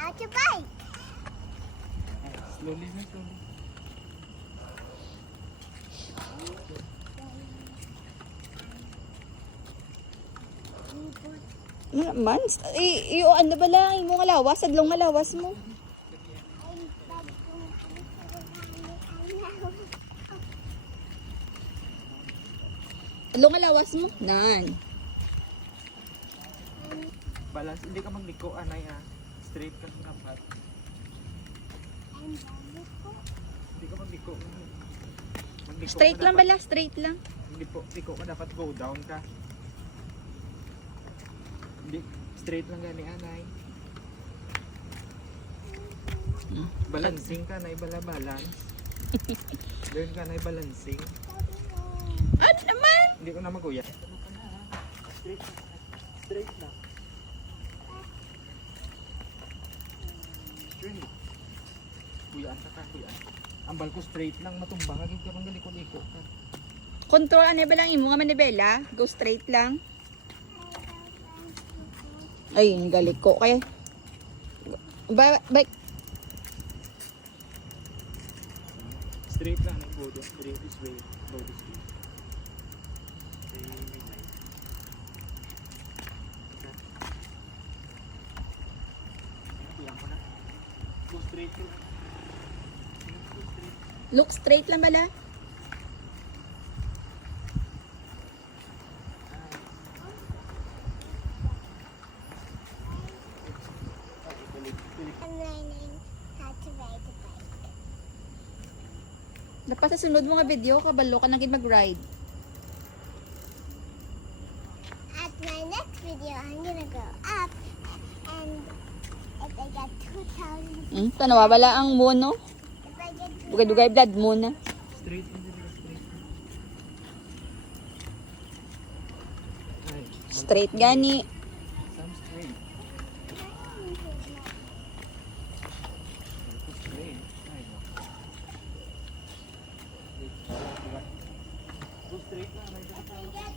how to bike. Slowly na, slowly. Man, ano ba lang, mo nga lawas, adlong nga lawas mo. Adlong nga lawas mo. Nan. Balance, hindi ka magliko, anay ah. Straight ka sa dapat. Hindi ka magliko. Magliko Straight ka lang dapat. bala, straight lang. Hindi po, liko ka dapat go down ka. Hindi, straight lang gani anay. Balancing ka, nay bala balance. Learn ka, nay balancing. Ano naman? Hindi ko na maguya. Straight, straight lang. Straight. Kuyaan ka, kuyaan. Ang bal ko straight lang, matumbang. Agad ka bang galiko-liko ka. Contour, ano ba lang imo nga manibela? Go straight lang. Ay, galit ko. Kaya, bike. Straight lang, go straight this way. Go this way. Kuyaan ko na. Go straight lang. Go straight. Look straight lang bala. I'm learning how to ride a bike. Dapat sa sunod mo nga video, kabalo ka naging mag-ride. At my next video, I'm gonna go up, and if I get 2,000, Nawawala ang mono. if I get Dugay-dugay blood mo na. Straight lang dito, straight. Ay, Straight gani. some straight. Straight. Ay, no. Go straight lang. if I get